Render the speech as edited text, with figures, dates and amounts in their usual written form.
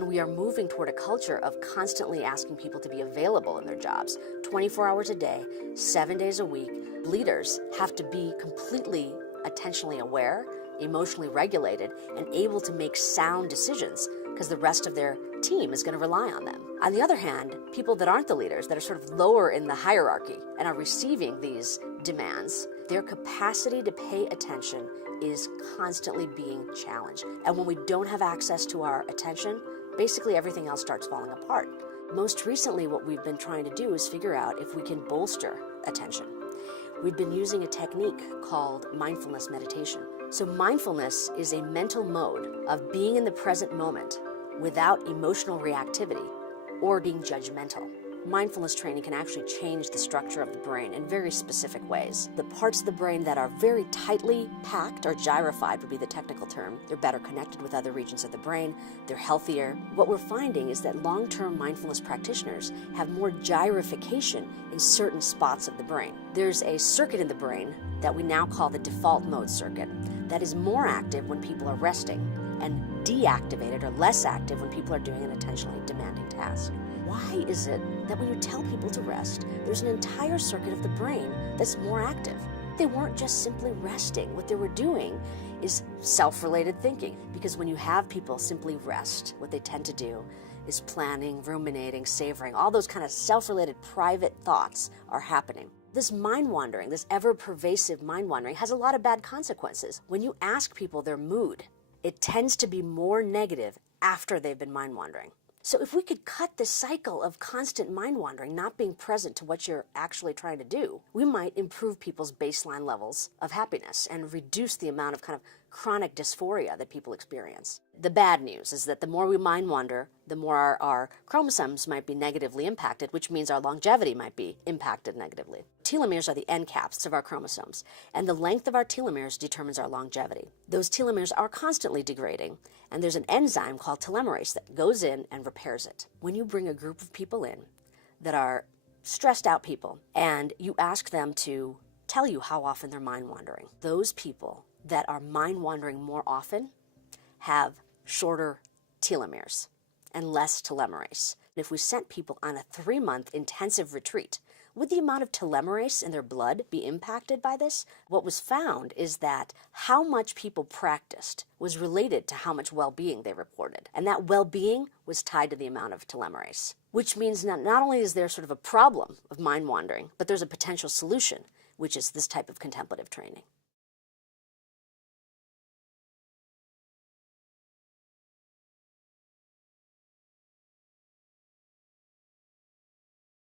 We are moving toward a culture of constantly asking people to be available in their jobs, 24 hours a day, 7 days a week. Leaders have to be completely attentionally aware, emotionally regulated, and able to make sound decisions because the rest of their team is going to rely on them. On the other hand, people that aren't the leaders, that are sort of lower in the hierarchy and are receiving these demands, their capacity to pay attention is constantly being challenged. And when we don't have access to our attention, basically everything else starts falling apart. Most recently, what we've been trying to do is figure out if we can bolster attention. We've been using a technique called mindfulness meditation. So mindfulness is a mental mode of being in the present moment without emotional reactivity or being judgmental. Mindfulness training can actually change the structure of the brain in very specific ways. The parts of the brain that are very tightly packed, or gyrified would be the technical term, they're better connected with other regions of the brain, they're healthier. What we're finding is that long-term mindfulness practitioners have more gyrification in certain spots of the brain. There's a circuit in the brain that we now call the default mode circuit that is more active when people are resting and deactivated or less active when people are doing an attentionally demanding task. Why is it that when you tell people to rest, there's an entire circuit of the brain that's more active? They weren't just simply resting. What they were doing is self-related thinking. Because when you have people simply rest, what they tend to do is planning, ruminating, savoring, all those kind of self-related private thoughts are happening. This mind wandering, this ever-pervasive mind wandering, has a lot of bad consequences. When you ask people their mood, it tends to be more negative after they've been mind wandering. So if we could cut the cycle of constant mind wandering, not being present to what you're actually trying to do, we might improve people's baseline levels of happiness and reduce the amount of kind of chronic dysphoria that people experience. The bad news is that the more we mind wander, the more our chromosomes might be negatively impacted, which means our longevity might be impacted negatively. Telomeres are the end caps of our chromosomes, and the length of our telomeres determines our longevity. Those telomeres are constantly degrading, and there's an enzyme called telomerase that goes in and repairs it. When you bring a group of people in that are stressed out people, and you ask them to tell you how often they're mind wandering, those people that are mind wandering more often have shorter telomeres and less telomerase. If we sent people on a 3-month intensive retreat, would the amount of telomerase in their blood be impacted by this? What was found is that how much people practiced was related to how much well-being they reported. And that well-being was tied to the amount of telomerase, which means not only is there sort of a problem of mind wandering, but there's a potential solution, which is this type of contemplative training.